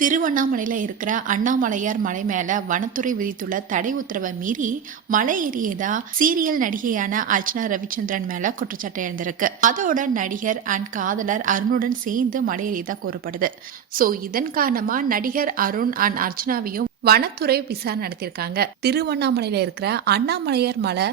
திருவண்ணாமலையில் இருக்கிற அண்ணாமலையார் மலை மேல வனத்துறை விதித்துள்ள தடை உத்தரவை மீறி மலை ஏறியதா சீரியல் நடிகையான அர்ச்சனா ரவிச்சந்திரன் மேல குற்றச்சாட்டு எழுந்திருக்கு. அதோட நடிகர் அண்ட் காதலர் அருணுடன் சேர்ந்து மலை ஏறியதா கூறப்படுது. சோ இதன் காரணமா நடிகர் அருண் அண்ட் அர்ச்சனாவையும் வனத்துறை விசாரணை நடத்தியிருக்காங்க. திருவண்ணாமலையில இருக்கிற அண்ணாமலையார் மலை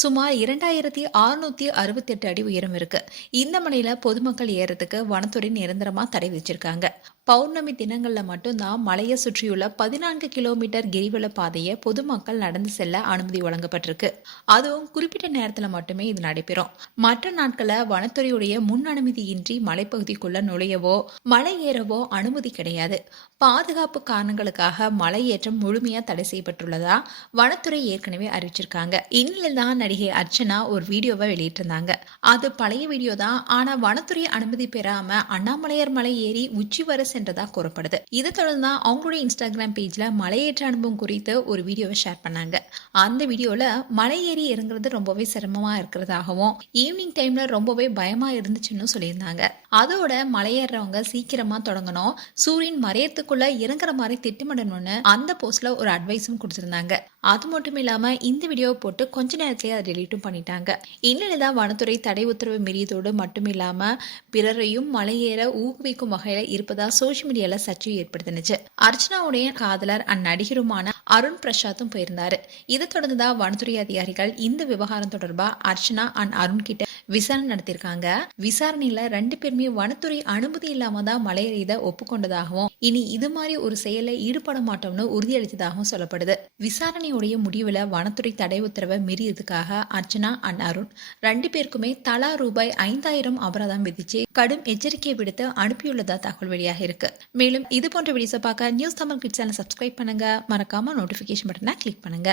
சுமார் 2668 அடி உயரம் இருக்கு. இந்த மலையில பொதுமக்கள் ஏறதுக்கு வனத்துறை நிரந்தரமா தடை விதிச்சிருக்காங்க. பௌர்ணமி தினங்கள்ல மட்டும்தான் மலையை சுற்றியுள்ள 14 கிலோமீட்டர் கிரிவல பாதையை பொதுமக்கள் நடந்து செல்ல அனுமதி வழங்கப்பட்டிருக்கு. அதுவும் குறிப்பிட்ட நேரத்துல மட்டுமே இது நடைபெறும். மற்ற நாட்கள வனத்துறையுடைய முன் அனுமதியின்றி மலைப்பகுதிக்குள்ள நுழையவோ மலை ஏறவோ அனுமதி கிடையாது. பாதுகாப்பு காரணங்களுக்காக மலையேற்றம் முழுமையா தடை செய்யப்பட்டுள்ளதா வனத்துறை ஏற்கனவே அறிவிச்சிருக்காங்க. இந்நிலையில்தான் நடிகை அர்ச்சனா ஒரு வீடியோவை வெளியிட்டிருந்தாங்க. அது பழைய வீடியோ தான். ஆனா வனத்துறை அனுமதி பெறாம அண்ணாமலையார் மலை ஏறி உச்சி வர சென்றதா கூறப்படுது. இதை தொடர்ந்து தான் அவங்களுடைய இன்ஸ்டாகிராம் பேஜ்ல மலையேற்ற அனுபவம் குறித்து ஒரு வீடியோவை ஷேர் பண்ணாங்க. அந்த வீடியோல மலை ஏறி இறங்குறது ரொம்பவே சிரமமா இருக்கிறதாகவும் ஈவினிங் டைம்ல ரொம்பவே பயமா இருந்துச்சுன்னு சொல்லியிருந்தாங்க. அதோட மலையேறவங்க சீக்கிரமா தொடங்கணும், சூரியன் மறையத்துக்குள்ள இறங்குற மாதிரி திட்டமிடணும்னு அந்த போஸ்ட்ல ஒரு அட்வைஸும் கொடுத்திருந்தாங்க. அது மட்டும் இல்லாம இந்த வீடியோவை போட்டு கொஞ்ச நேரத்திலேயே அதை டெலீட்டும் பண்ணிட்டாங்க. இந்நிலைதான் வனத்துறை தடை உத்தரவு மீறியதோடு மட்டும் இல்லாம பிறரையும் மலையேற ஊக்குவிக்கும் வகையில இருப்பதா சோசியல் மீடியால சர்ச்சை ஏற்படுத்தினுச்சு. அர்ச்சனாவுடைய காதலர் அண்ட் நடிகருமான அருண் பிரசாத்தும் போயிருந்தாரு. இதை தொடர்ந்துதான் வனத்துறை அதிகாரிகள் இந்த விவகாரம் தொடர்பா அர்ச்சனா அண்ட் அருண் கிட்ட விசாரணை நடத்திருக்காங்க. விசாரணையில 2 பேருமே வனத்துறை அனுமதி இல்லாம தான் மலையேறியதை ஒப்புக்கொண்டதாகவும் இனி இது மாதிரி ஒரு செயலை ஈடுபட மாட்டோம்னு உறுதியளித்ததாகவும் சொல்லப்படுது. விசாரணையுடைய முடிவுல வனத்துறை தடை உத்தரவை மீறியதுக்காக அர்ச்சனா அண்ட் அருண் 2 பேருக்குமே தலா ரூபாய் 5000 அபராதம் விதிச்சு கடும் எச்சரிக்கை விடுத்து அனுப்பியுள்ளதா தகவல் வெளியாக இருக்கு. மேலும் இது போன்ற வீடியோஸை பார்க்க நியூஸ் தமிழ் கிட்ஸ் சேனலை சப்ஸ்கிரைப் பண்ணுங்க. மறக்காம நோட்டிபிகேஷன் பட்டனை கிளிக் பண்ணுங்க.